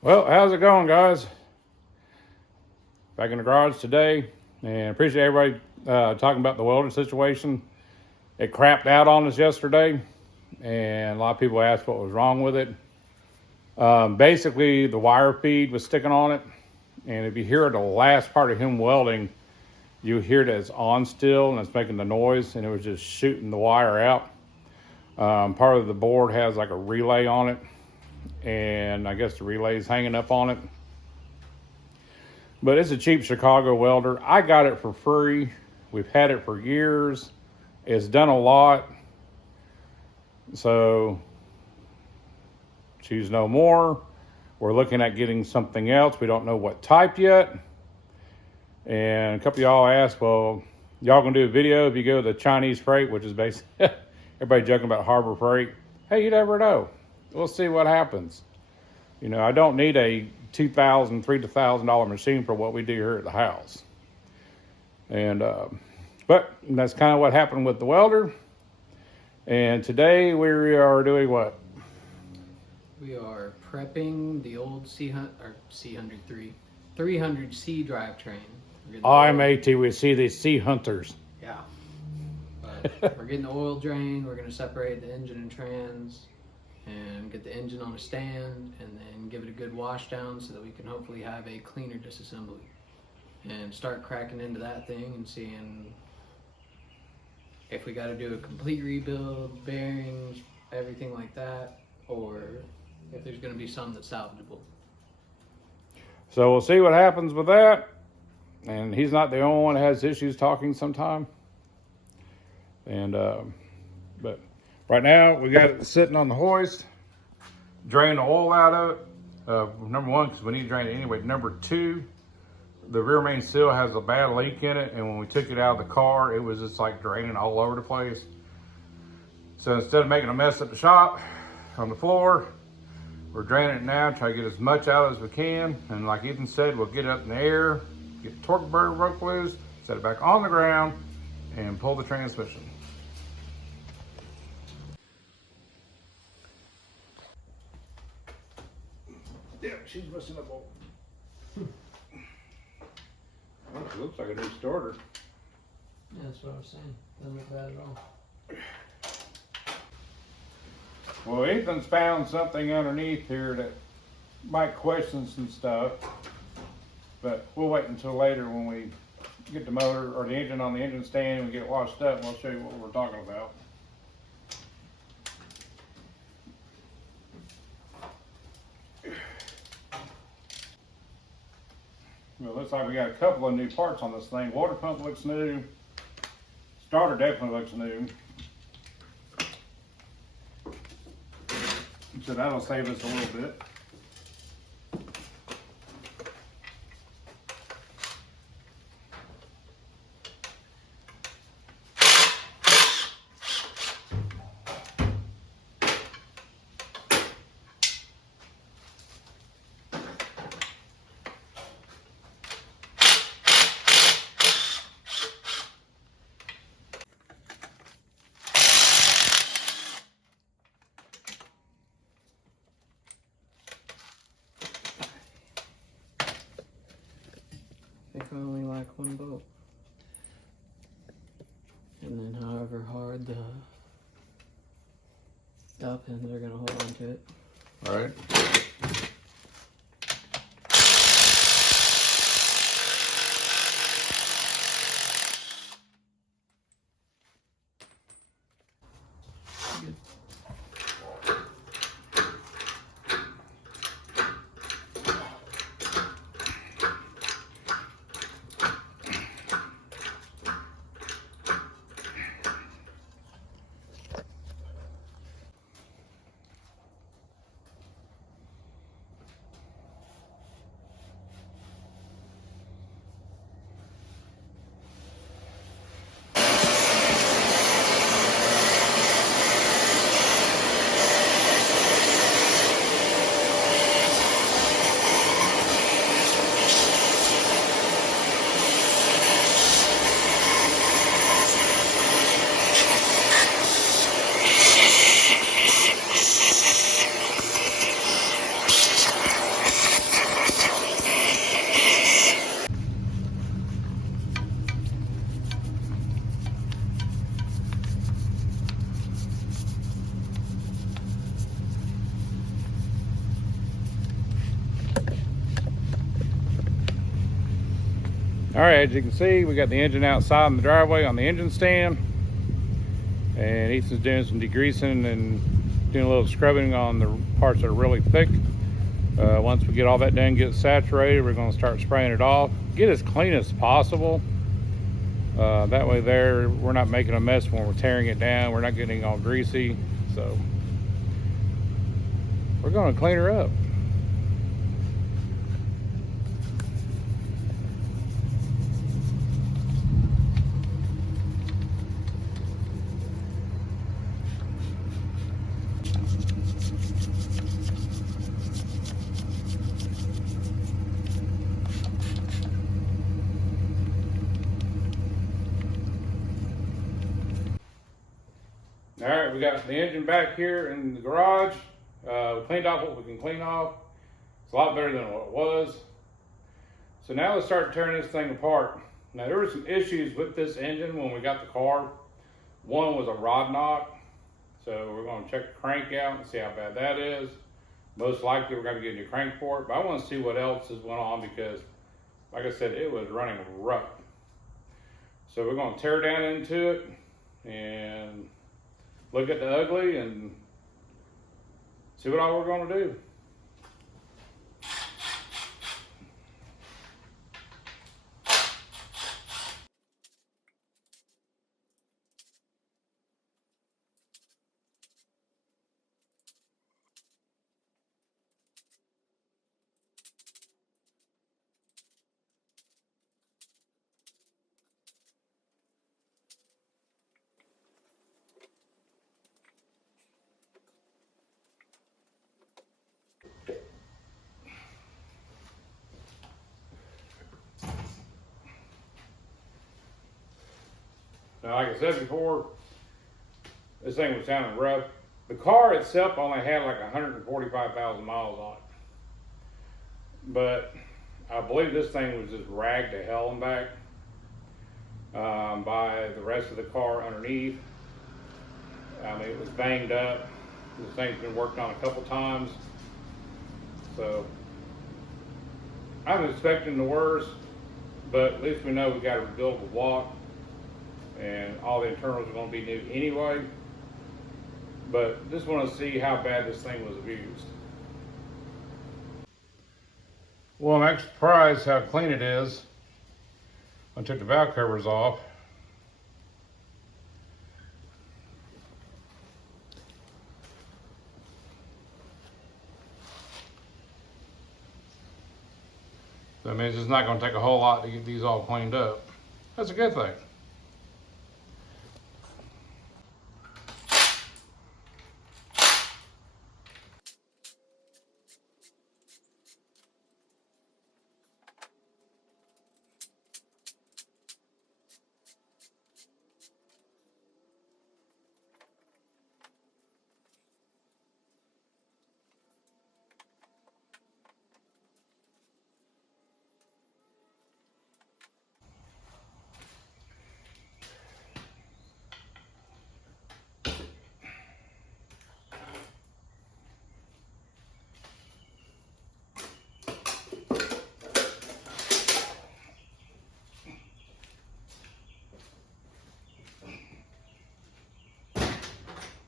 Well, how's it going, guys? Back in the garage today, and appreciate everybody talking about the welder situation. It crapped out on us yesterday, and a lot of people asked what was wrong with it. Basically, the wire feed was sticking on it, and if you hear the last part of him welding, you hear that it's on still and it's making the noise, and it was just shooting the wire out. Part of the board has like a relay on it, and I guess the relay is hanging up on it. But it's a cheap Chicago welder. I got it for free. We've had it for years. It's done a lot. So choose no more. We're looking at getting something else. We don't know what type yet. And a couple of y'all asked, well, y'all gonna do a video if you go to the Chinese freight, which is basically everybody joking about Harbor Freight. Hey, you never know. We'll see what happens. You know, I don't need a $2,000, $3,000 machine for what we do here at the house. And but that's kind of what happened with the welder. And today we are doing what? We are prepping the old C103 300C drivetrain. I'm AT. We see these sea hunters. Yeah. But we're getting the oil drain. We're going to separate the engine and trans and get the engine on a stand and then give it a good wash down so that we can hopefully have a cleaner disassembly and start cracking into that thing and seeing if we got to do a complete rebuild, bearings, everything like that, or if there's going to be some that's salvageable. So we'll see what happens with that. And he's not the only one that has issues talking sometime. And but right now we got it sitting on the hoist. Drain the oil out of it. Number one, because we need to drain it anyway. Number two, the rear main seal has a bad leak in it, and when we took it out of the car, it was just like draining all over the place. So instead of making a mess at the shop on the floor, we're draining it now, try to get as much out as we can. And like Ethan said, we'll get it up in the air, get the torque converter broke loose, set it back on the ground, and pull the transmission. Yeah, she's missing a bolt. Well, it looks like a new starter. Yeah, that's what I was saying. Doesn't look bad at all. Well, Ethan's found something underneath here that might question some stuff, but we'll wait until later when we get the motor or the engine on the engine stand and we get it washed up, and we'll show you what we're talking about. Well, it looks like we got a couple of new parts on this thing. Water pump looks new. Starter definitely looks new. So that'll save us a little bit. I think I only like one bolt. And then however hard the dowel pins are going to hold on to it. All right. Good. All right, as you can see, we got the engine outside in the driveway on the engine stand. And Ethan's doing some degreasing and doing a little scrubbing on the parts that are really thick. Once we get all that done, get it saturated, we're going to start spraying it off. Get as clean as possible. That way we're not making a mess when we're tearing it down. We're not getting all greasy. So we're going to clean her up. All right, we got the engine back here in the garage. We cleaned off what we can clean off. It's a lot better than what it was. So now let's start tearing this thing apart. Now there were some issues with this engine when we got the car. One was a rod knock. So we're going to check the crank out and see how bad that is. Most likely we're going to get a new crank for it, but I want to see what else is going on because, like I said, it was running rough. So we're going to tear down into it and look at the ugly and see what all we're going to do. Now, like I said before, this thing was sounding rough. The car itself only had like 145,000 miles on it. But I believe this thing was just ragged to hell and back by the rest of the car underneath. I mean, it was banged up. This thing's been worked on a couple times. So I'm expecting the worst, but at least we know we got a rebuildable block and all the internals are going to be new anyway. But just want to see how bad this thing was abused. Well, I'm actually surprised how clean it is. I took the valve covers off. That means it's not going to take a whole lot to get these all cleaned up. That's a good thing.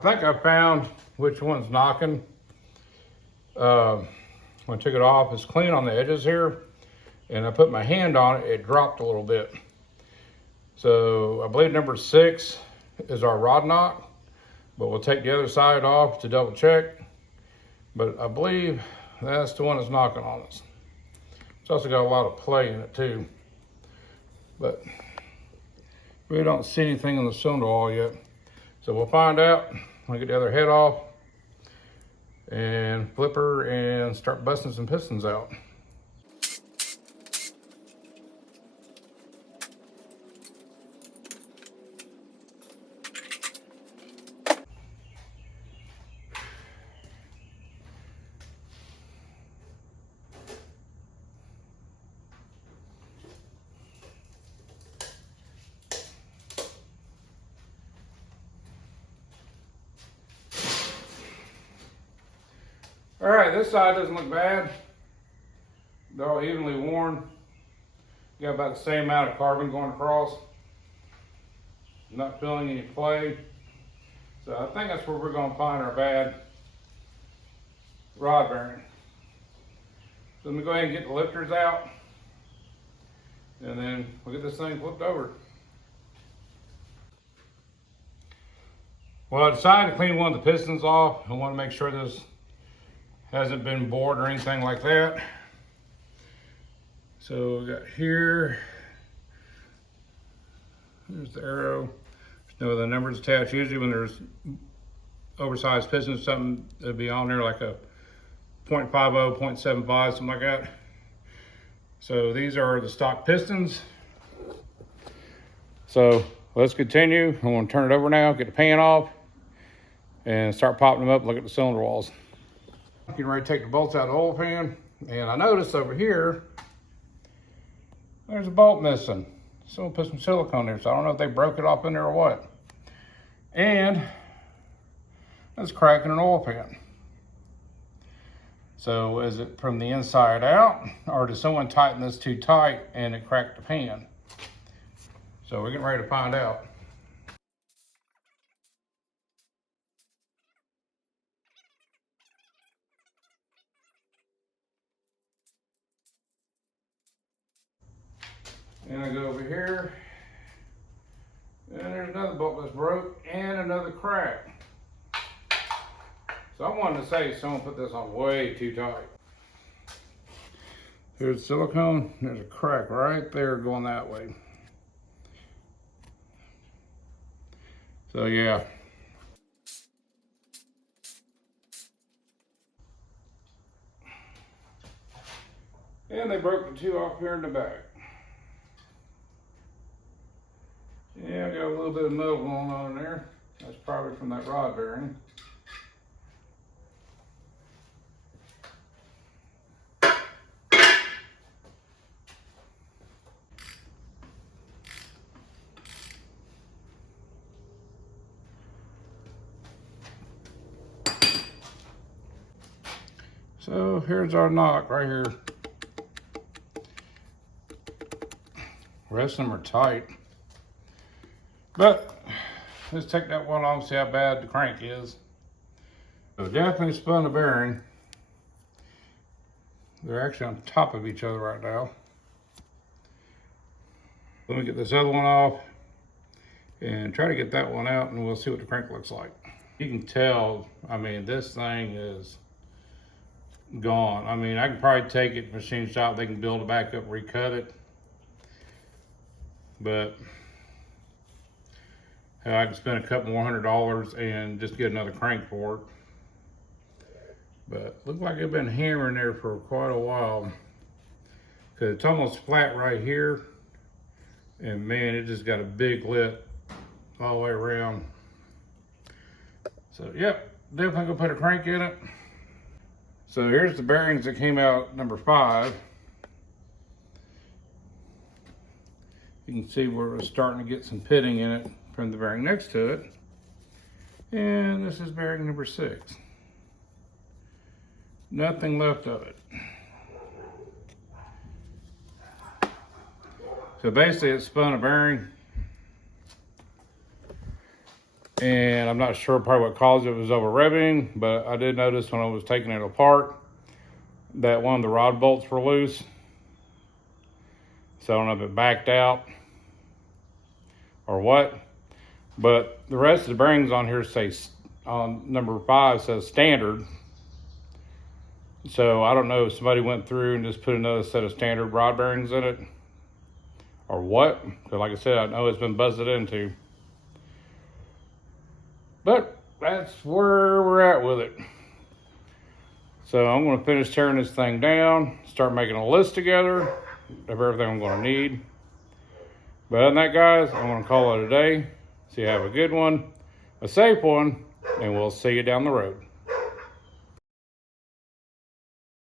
I think I found which one's knocking. When I took it off, it's clean on the edges here, and I put my hand on it, it dropped a little bit. So I believe number 6 is our rod knock, but we'll take the other side off to double check. But I believe that's the one that's knocking on us. It's also got a lot of play in it too. But we don't see anything in the cylinder wall yet. So we'll find out when we get the other head off and flip her and start busting some pistons out. All right, this side doesn't look bad. They're all evenly worn. got about the same amount of carbon going across. Not feeling any play. So I think that's where we're gonna find our bad rod bearing. So let me go ahead and get the lifters out, and then we'll get this thing flipped over. Well, I decided to clean one of the pistons off. I want to make sure this hasn't been bored or anything like that. So we got here, there's the arrow. There's no other numbers attached. Usually when there's oversized pistons, something that'd be on there like a 0.50, 0.75, something like that. So these are the stock pistons. So let's continue. I'm going to turn it over now, get the pan off, and start popping them up, look at the cylinder walls. Getting ready to take the bolts out of the oil pan, and I noticed over here, there's a bolt missing. Someone put some silicone there, so I don't know if they broke it off in there or what. And that's cracking an oil pan. So is it from the inside out, or did someone tighten this too tight and it cracked the pan? So we're getting ready to find out. And I go over here, and there's another bolt that's broke and another crack. So I wanted to say someone put this on way too tight. Here's silicone, there's a crack right there going that way. So yeah. And they broke the two off here in the back. Yeah, I got a little bit of metal going on in there. That's probably from that rod bearing. So here's our knock right here. The rest of them are tight. But let's take that one off and see how bad the crank is. So definitely spun the bearing. They're actually on top of each other right now. Let me get this other one off and try to get that one out, and we'll see what the crank looks like. You can tell, I mean, this thing is gone. I mean, I can probably take it to machine shop, they can build it back up, recut it. But I can spend a couple more $100 and just get another crank for it. But looks like I've been hammering there for quite a while, because it's almost flat right here, and man, it just got a big lip all the way around. So yep, definitely gonna put a crank in it. So here's the bearings that came out number 5. You can see where it's starting to get some pitting in it from the bearing next to it. And this is bearing number 6. Nothing left of it. So basically it spun a bearing. And I'm not sure probably what caused it. It was over revving, but I did notice when I was taking it apart that one of the rod bolts were loose. So I don't know if it backed out or what, but the rest of the bearings on here say, on number 5 says standard. So I don't know if somebody went through and just put another set of standard rod bearings in it or what, because like I said, I know it's been buzzed into. But that's where we're at with it. So I'm going to finish tearing this thing down, start making a list together of everything I'm going to need. But other than that, guys, I'm going to call it a day. So you have a good one, a safe one, and we'll see you down the road.